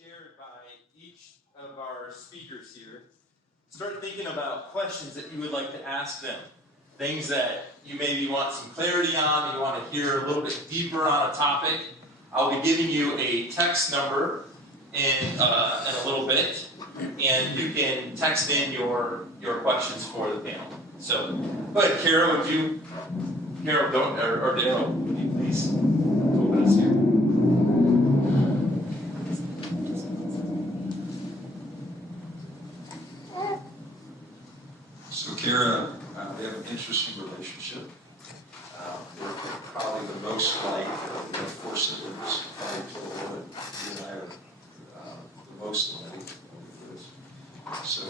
shared by each of our speakers here, start thinking about questions that you would like to ask them. Things that you maybe want some clarity on, you want to hear a little bit deeper on a topic. I'll be giving you a text number in a little bit, and you can text in your questions for the panel. So, go ahead, Kara, or Daryle, would you please open us here? So, Kara, we have an interesting relationship. We're probably the most like, of course, it was probably told that you and I are the most alike. So,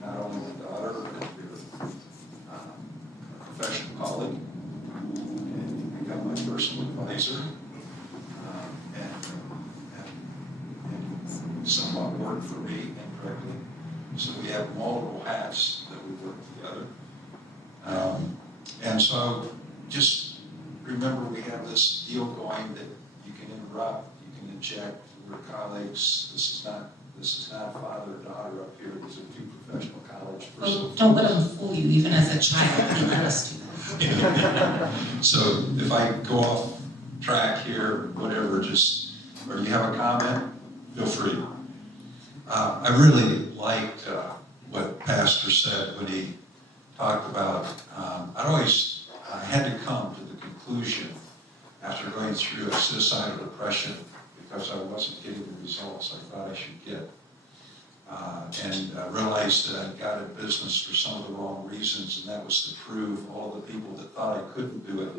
not only the daughter, but you're a professional colleague, and you become my personal advisor, and somewhat work for me indirectly. So we have multiple hats that we work together. And so just remember we have this deal going that you can interrupt, you can inject, we're colleagues. This is not father or daughter up here. These are two professional college persons. Well, don't let them fool you. Even as a child, they let us do that. So if I go off track here, whatever, or you have a comment, feel free. I really liked what Pastor said when he talked about, I had to come to the conclusion after going through a suicidal depression because I wasn't getting the results I thought I should get. And realized that I'd got in business for some of the wrong reasons, and that was to prove all the people that thought I couldn't do it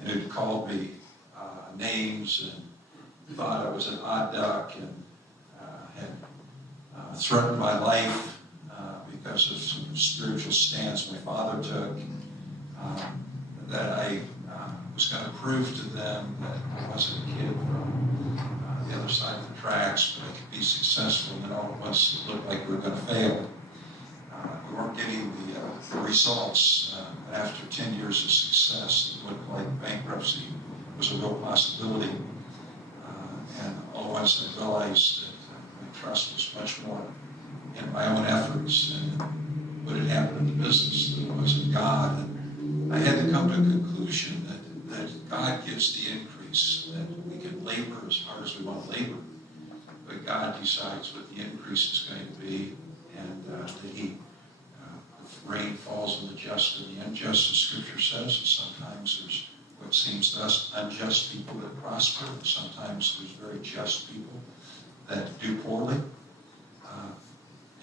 and who'd called me names and thought I was an odd duck and had threatened my life because of some spiritual stance my father took, that I was going to prove to them that I wasn't a kid from the other side of the tracks, but I could be successful, and then all of us looked like we were going to fail. We weren't getting the results, and after 10 years of success, it looked like bankruptcy was a real possibility. And all at once I realized that my trust was much more in my own efforts and what had happened in the business than it was in God. And I had to come to a conclusion that God gives the increase, that we can labor as hard as we want to labor, but God decides what the increase is going to be, and that the rain falls on the just and the unjust, as Scripture says, and sometimes there's what seems to us unjust people that prosper, and sometimes there's very just people that do poorly.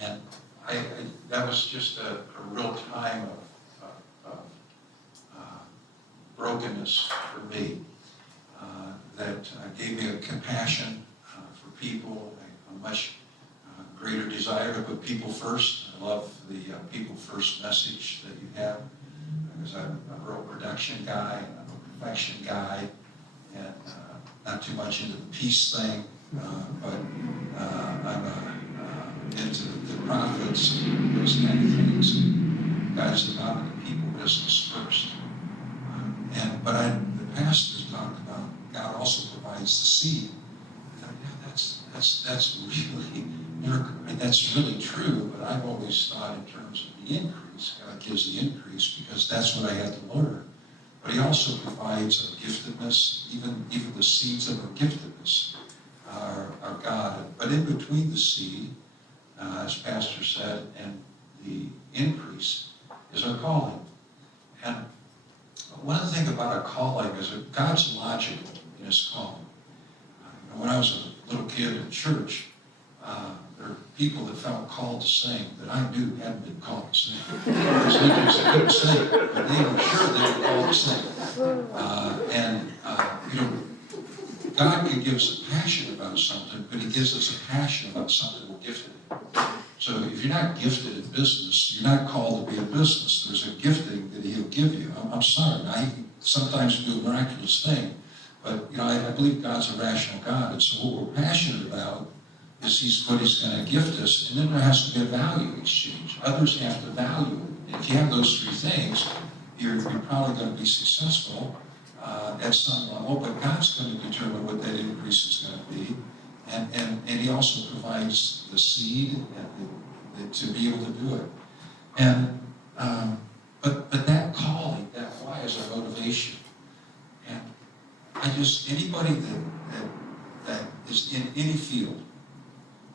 And that was just a real time of brokenness for me that gave me a compassion for people, a much greater desire to put people first. I love the people first message that you have, because I'm a real production guy, I'm a perfection guy, and not too much into the peace thing, but I'm into the profits and those kind of things. God's about the people business first. But the pastors talked about God also provides the seed. I thought, yeah, that's really true, but I've always thought in terms of the increase. God gives the increase because that's what I had to learn. But he also provides a giftedness, even the seeds of our giftedness are God. But in between the seed, as Pastor said, and the increase is our calling. And one thing about a calling is that God's logical in his calling. When I was a little kid in church, there were people that felt called to sing that I knew hadn't been called to sing. There's others that couldn't sing, but they were sure they were called to sing. God can give us a passion about something, but he gives us a passion about something we're gifted in. So if you're not gifted in business, you're not called to be in business. There's a gifting that he'll give you. I'm sorry. I sometimes do a miraculous thing, but I believe God's a rational God, and so what we're passionate about is what he's going to gift us, and then there has to be a value exchange. Others have to value it. And if you have those three things, you're probably going to be successful at some level, but God's going to determine what that increase is going to be. And he also provides the seed and to be able to do it. And but that calling, that why is our motivation. And anybody that is in any field,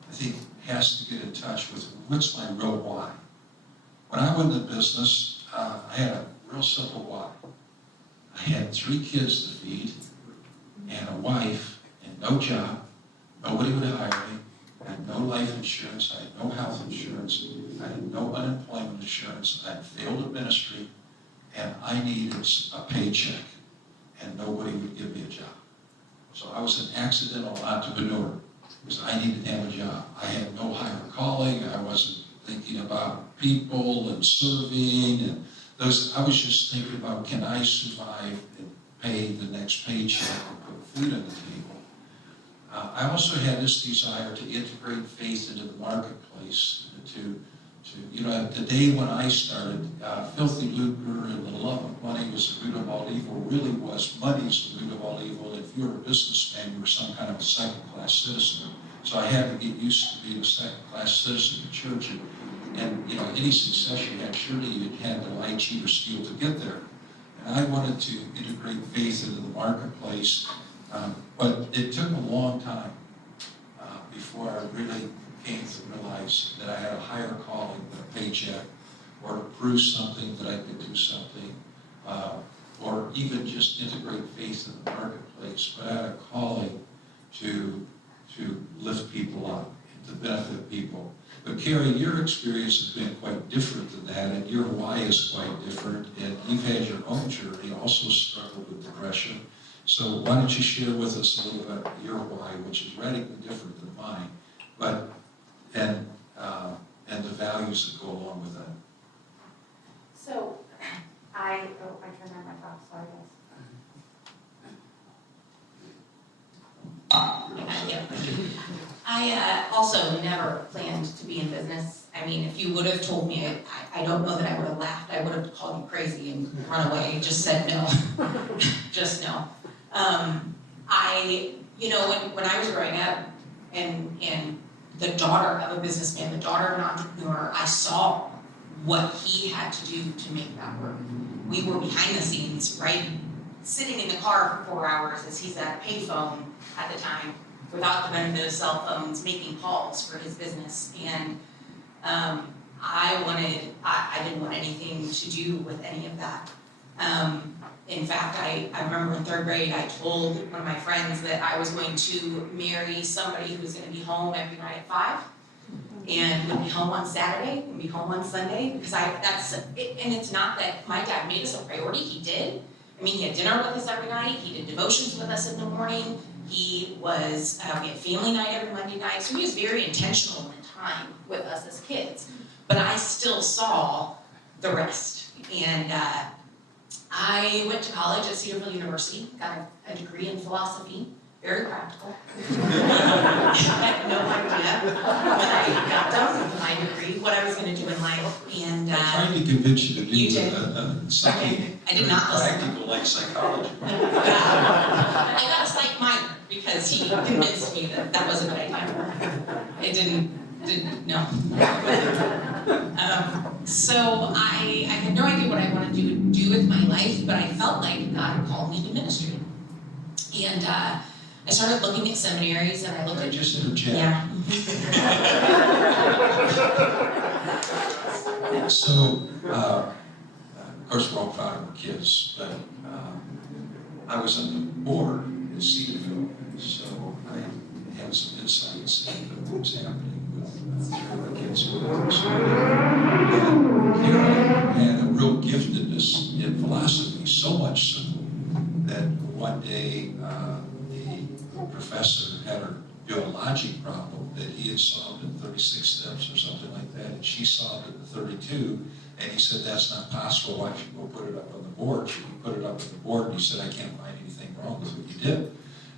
I think has to get in touch with what's my real why. When I went into business, I had a real simple why. I had 3 kids to feed and a wife and no job. Nobody would hire me. I had no life insurance. I had no health insurance. I had no unemployment insurance. I had failed at ministry, and I needed a paycheck, and nobody would give me a job. So I was an accidental entrepreneur because I needed to have a job. I had no higher calling. I wasn't thinking about people and serving and those. I was just thinking about, can I survive and pay the next paycheck and put food on the table? I also had this desire to integrate faith into the marketplace, the day when I started, filthy lucre and the love of money was the root of all evil, really was money's the root of all evil. If you were a businessman, you were some kind of a second-class citizen. So I had to get used to being a second-class citizen in church. And any success you had, surely you had to lie, cheat, or steal to get there. And I wanted to integrate faith into the marketplace. But it took a long time before I really came to realize that I had a higher calling than a paycheck, or to prove something that I could do something, or even just integrate faith in the marketplace. But I had a calling to lift people up, to benefit people. But Carrie, your experience has been quite different than that, and your why is quite different, and you've had your own journey, also struggled with depression. So why don't you share with us a little bit your why, which is radically different than mine, but and the values that go along with that. So, I turned on my phone, sorry guys. I also never planned to be in business. I mean, if you would have told me, I don't know that I would have laughed. I would have called you crazy and run away, just said no. Just no. When I was growing up and the daughter of a businessman, the daughter of an entrepreneur, I saw what he had to do to make that work. We were behind the scenes, right? Sitting in the car for 4 hours as he's at a payphone at the time, without the benefit of cell phones, making calls for his business. And I didn't want anything to do with any of that. In fact, I remember in 3rd grade, I told one of my friends that I was going to marry somebody who was going to be home every night at 5, and would be home on Saturday, and be home on Sunday, because and it's not that my dad made us a priority, he did. I mean, he had dinner with us every night, he did devotions with us in the morning, we had family night every Monday night, so he was very intentional in time with us as kids. But I still saw the rest, and I went to college at Cedarville University, got a degree in philosophy, very practical. I had no idea when I got done with my degree what I was going to do in life. And I'm trying to convince you to do something I did not practical like psychology. I got a psych minor because he convinced me that was a good idea. It didn't no. So I had no idea what I wanted to do with my life, but I felt like God had called me to ministry. And I started looking at seminaries, and I looked at... just interject. Yeah. So, of course, we're all proud of our kids, but I was on the board at Cedarville, so I had some insights into what was happening with the kids who were in school. And here I had a real giftedness in philosophy, so much so that one day the professor had her do a logic problem that he had solved in 36 steps or something like that, and she solved it in 32, and he said, that's not possible, why don't you go put it up on the board? She put it up on the board, and he said, I can't find anything wrong with what you did.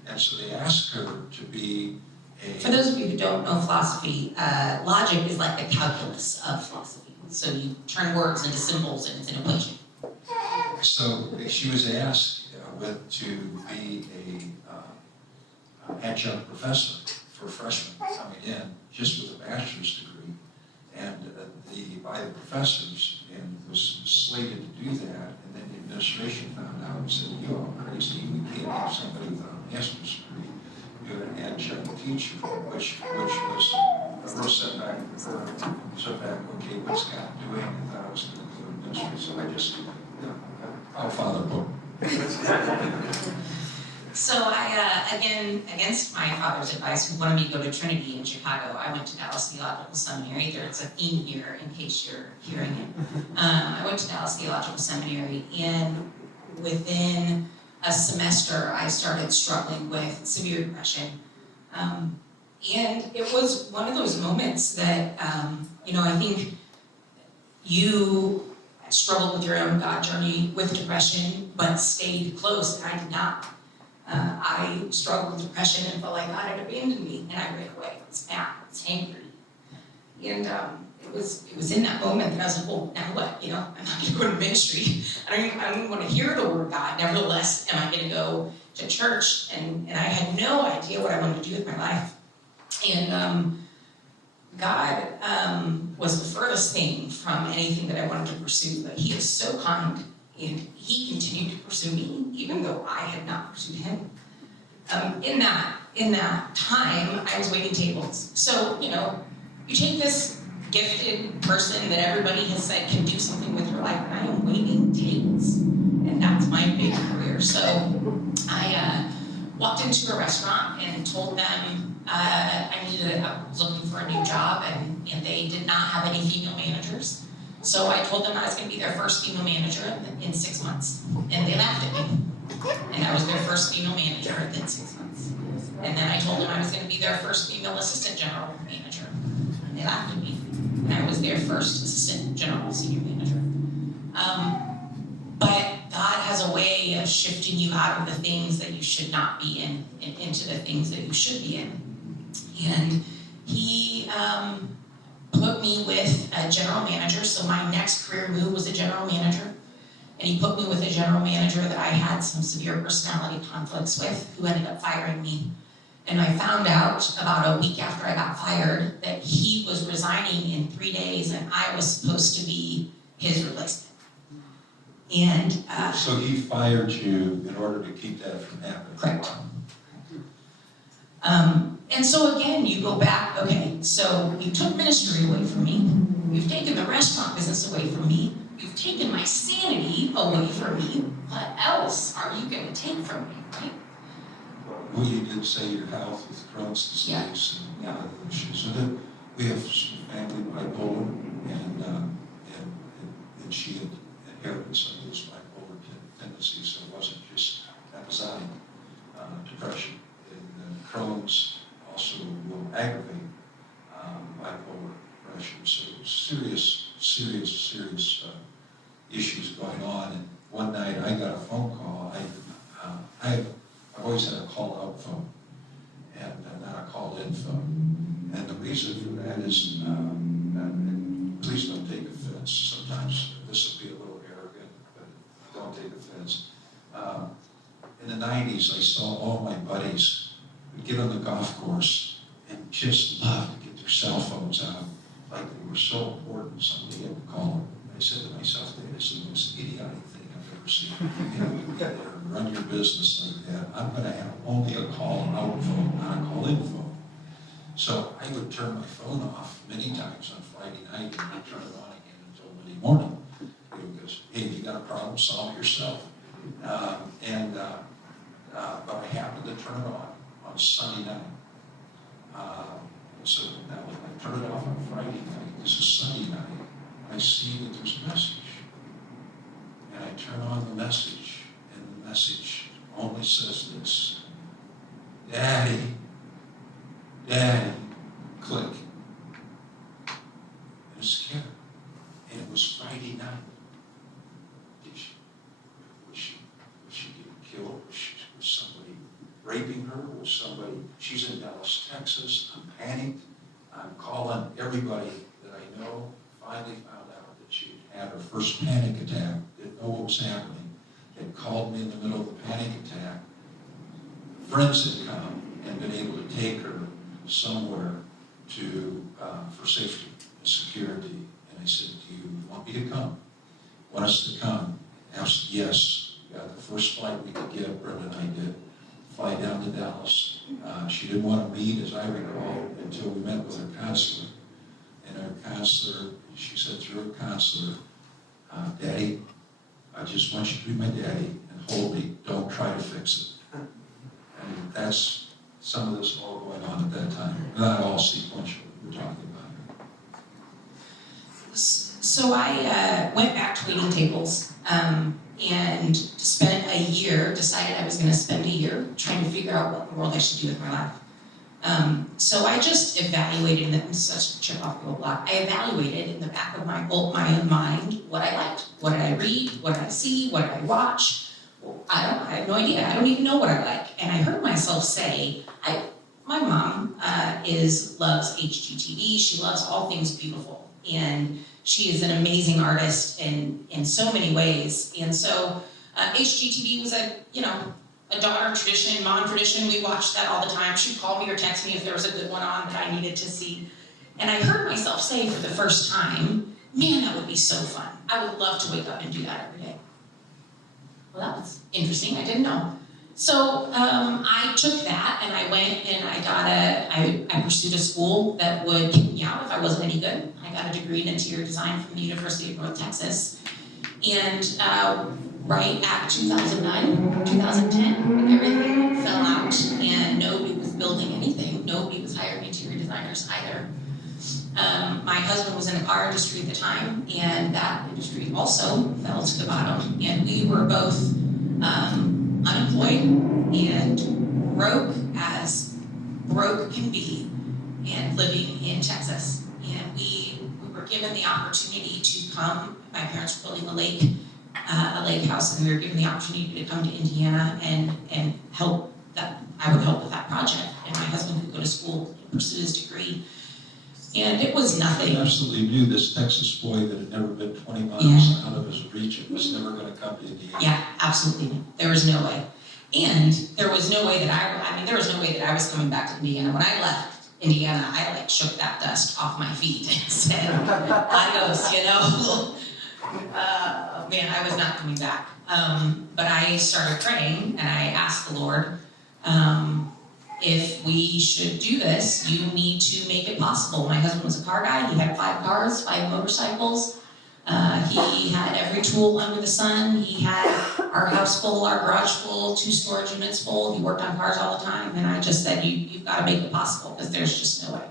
And so they asked her to be a... For those of you who don't know philosophy, logic is like the calculus of philosophy. So you turn words into symbols, and it's an equation. So she was asked to be a adjunct professor for freshmen coming in just with a bachelor's degree, and by the professors, and was slated to do that, and then the administration found out and said, "You are crazy, we can't have somebody with a master's degree do an adjunct teacher," which was a real setback for her. Okay, what's God doing? I thought I was going to go to ministry, so I just, I'll follow the book. So I, again, against my father's advice, who wanted me to go to Trinity in Chicago, I went to Dallas Theological Seminary. There's a theme here, in case you're hearing it. I went to Dallas Theological Seminary, and within a semester, I started struggling with severe depression. And it was one of those moments that, I think you struggled with your own God journey with depression, but stayed close, and I did not. I struggled with depression and felt like God had abandoned me, and I ran away. I was mad, I was angry. And it was in that moment that I was like, well, now what? I'm not going to go to ministry. I don't want to hear the word of God. Nevertheless, am I going to go to church? And I had no idea what I wanted to do with my life. And God was the furthest thing from anything that I wanted to pursue, but He is so kind, and He continued to pursue me, even though I had not pursued Him. In that time, I was waiting tables. So, you take this gifted person that everybody has said can do something with your life, and I am waiting tables, and that's my big career. So I walked into a restaurant and told them I was looking for a new job, and they did not have any female managers. So I told them I was going to be their first female manager in 6 months, and they laughed at me. And I was their first female manager within 6 months. And then I told them I was going to be their first female assistant general manager, and they laughed at me. And I was their first assistant general senior manager. But God has a way of shifting you out of the things that you should not be in and into the things that you should be in. And He put me with a general manager. So my next career move was a general manager. And He put me with a general manager that I had some severe personality conflicts with, who ended up firing me. And I found out about a week after I got fired that he was resigning in 3 days, and I was supposed to be his replacement. And so he fired you in order to keep that from happening. Correct. And so again, you go back, okay, so you took ministry away from me. You've taken the restaurant business away from me. You've taken my sanity away from me. What else are you going to take from me, right? Well, you did say your health with Crohn's disease and other issues. So that we have family bipolar, and she had inherited some of those bipolar tendencies, so it wasn't just episodic depression. And Crohn's also will aggravate bipolar depression. So serious issues going on. And one night I got a phone call. I've always had a call-out phone and not a call-in phone. And the reason for that is, and please don't take offense. Sometimes this will be a little arrogant, but don't take offense. In the 90s, I saw all my buddies get on the golf course and just love to get their cell phones out like they were so important somebody had to call them. I said to myself, this is the most idiotic thing I've ever seen. You get there and run your business like that. I'm going to have only a call-out phone, not a call-in phone. So I would turn my phone off many times on Friday night and not turn it on again until Monday morning. Because, hey, if you got a problem, solve it yourself. But I happened to turn it on Sunday night. So now I turn it off on Friday night. This is Sunday night. I see that there's a message. And I turn on the message, and the message only says this: Daddy, click. And it's scared. And it was Friday night. Was she getting killed? Was somebody raping her? Was somebody? She's in Dallas, Texas. I'm panicked. I'm calling everybody that I know. Finally found out that she had her first panic attack. Didn't know what was happening. Had called me in the middle of the panic attack. Friends had come and been able to take her somewhere for safety and security. And I said, do you want me to come? Want us to come? Asked, yes. We got the first flight we could get, Brenda and I did. Fly down to Dallas. She didn't want to meet, as I recall, until we met with her counselor. And our counselor, she said to her counselor, Daddy, I just want you to be my daddy and hold me. Don't try to fix it. And that's some of this all going on at that time. Not all sequential, we're talking about here. So I went back to waiting tables and spent a year, decided I was going to spend a year trying to figure out what in the world I should do with my life. So I just evaluated, and that was such a chip off the old block, I evaluated in the back of my own mind what I liked. What did I read? What did I see? What did I watch? Well, I have no idea. I don't even know what I like. And I heard myself say, my mom loves HGTV. She loves all things beautiful. And she is an amazing artist in so many ways. And so HGTV was a daughter tradition, mom tradition. We watched that all the time. She'd call me or text me if there was a good one on that I needed to see. And I heard myself say for the first time, man, that would be so fun. I would love to wake up and do that every day. Well, that was interesting. I didn't know. So I took that and I went and I pursued a school that would kick me out if I wasn't any good. I got a degree in interior design from the University of North Texas. And right at 2009, 2010, everything fell out and nobody was building anything. Nobody was hiring interior designers either. My husband was in the car industry at the time, and that industry also fell to the bottom. And we were both unemployed and broke as broke can be, and living in Texas. And we were given the opportunity to come. My parents were building a lake house, and we were given the opportunity to come to Indiana and help. That I would help with that project, and my husband could go to school and pursue his degree. And it was nothing. I absolutely knew this Texas boy that had never been 20 miles out of his region was never going to come to Indiana. Yeah, absolutely. There was no way. And there was no way that there was no way that I was coming back to Indiana. When I left Indiana, I shook that dust off my feet and said, adios, man, I was not coming back. But I started praying and I asked the Lord, if we should do this, you need to make it possible. My husband was a car guy. He had 5 cars, 5 motorcycles. He had every tool under the sun. He had our house full, our garage full, 2 storage units full. He worked on cars all the time. And I just said, you've got to make it possible because there's just no way.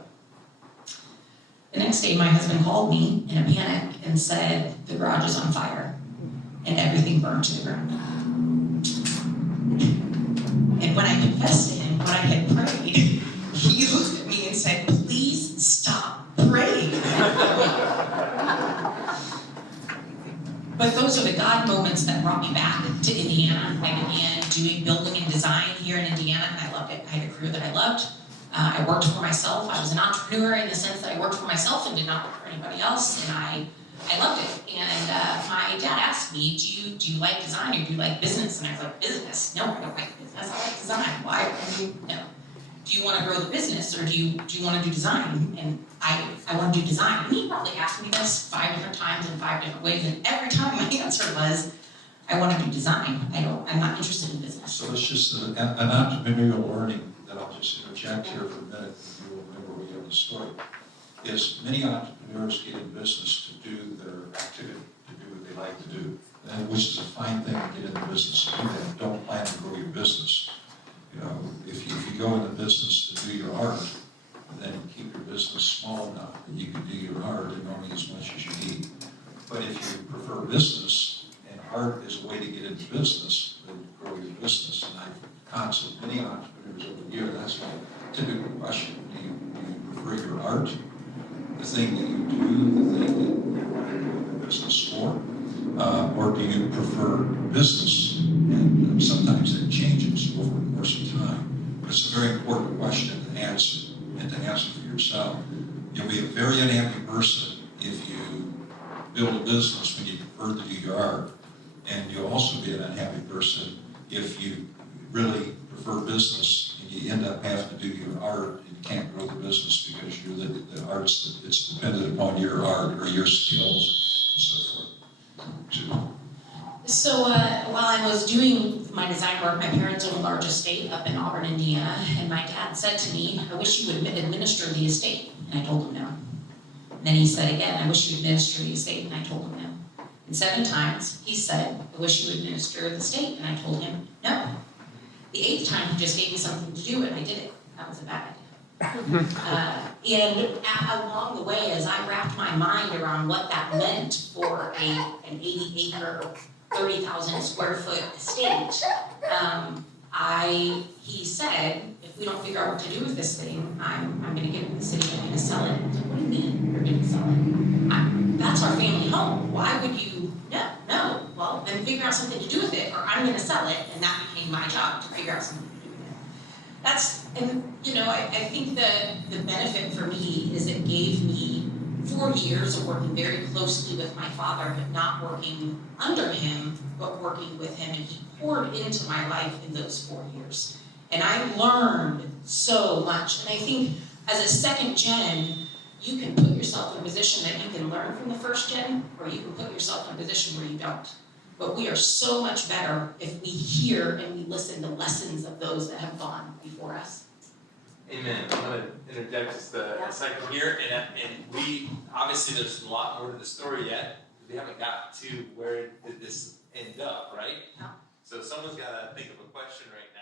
The next day, my husband called me in a panic and said, the garage is on fire and everything burned to the ground. And when I confessed to him what I had prayed, he looked at me and said, please stop praying. But those are the God moments that brought me back to Indiana. I began building and design here in Indiana, and I loved it. I had a career that I loved. I worked for myself. I was an entrepreneur in the sense that I worked for myself and did not work for anybody else, and I loved it. And my dad asked me, do you like design or do you like business? And I was like, business? No, I don't like business. I like design. Why? No. Do you want to grow the business or do you want to do design? And I want to do design. And he probably asked me this 5 different times in 5 different ways, and every time my answer was, I want to do design. I'm not interested in business. So it's just an entrepreneurial learning that I'll just interject here for a minute, if you will remember we have the story, is many entrepreneurs get in business to do their activity, to do what they like to do, and which is a fine thing to get in the business to do that. Don't plan to grow your business. If you go into business to do your art, then keep your business small enough that you can do your art and only as much as you need. But if you prefer business, and art is a way to get into business, then grow your business. And I've counseled many entrepreneurs over the years. That's my typical question. Do you prefer your art, the thing that you do, the thing that you want to go into business for, or do you prefer business? And sometimes it changes over the course of time. But it's a very important question to answer, and to answer for yourself. You'll be a very unhappy person if you build a business when you prefer to do your art. And you'll also be an unhappy person if you really prefer business and you end up having to do your art and you can't grow the business because you're the artist. It's dependent upon your art or your skills and so forth. So while I was doing my design work, my parents own a large estate up in Auburn, Indiana, and my dad said to me, I wish you would administer the estate. And I told him no. And then he said again, I wish you would administer the estate, and I told him no. And 7 times he said, I wish you would administer the estate, and I told him no. The 8th time he just gave me something to do, and I did it. That was a bad idea. Along the way, as I wrapped my mind around what that meant for an 80-acre, 30,000 square foot estate, he said, if we don't figure out what to do with this thing, I'm going to give it to the city, I'm going to sell it. I was like, what do you mean you're going to sell it? That's our family home. Why would you? No. Well, then figure out something to do with it, or I'm going to sell it, and that became my job to figure out something to do with it. I think the benefit for me is it gave me 4 years of working very closely with my father, but not working under him, but working with him, and he poured into my life in those 4 years. And I learned so much, and I think as a second gen, you can put yourself in a position that you can learn from the first gen, or you can put yourself in a position where you don't. But we are so much better if we hear and we listen to lessons of those that have gone before us. Amen. I'm going to interject just a second here, and we obviously there's a lot more to the story yet. We haven't got to where did this end up, right? No. So someone's got to think of a question right now.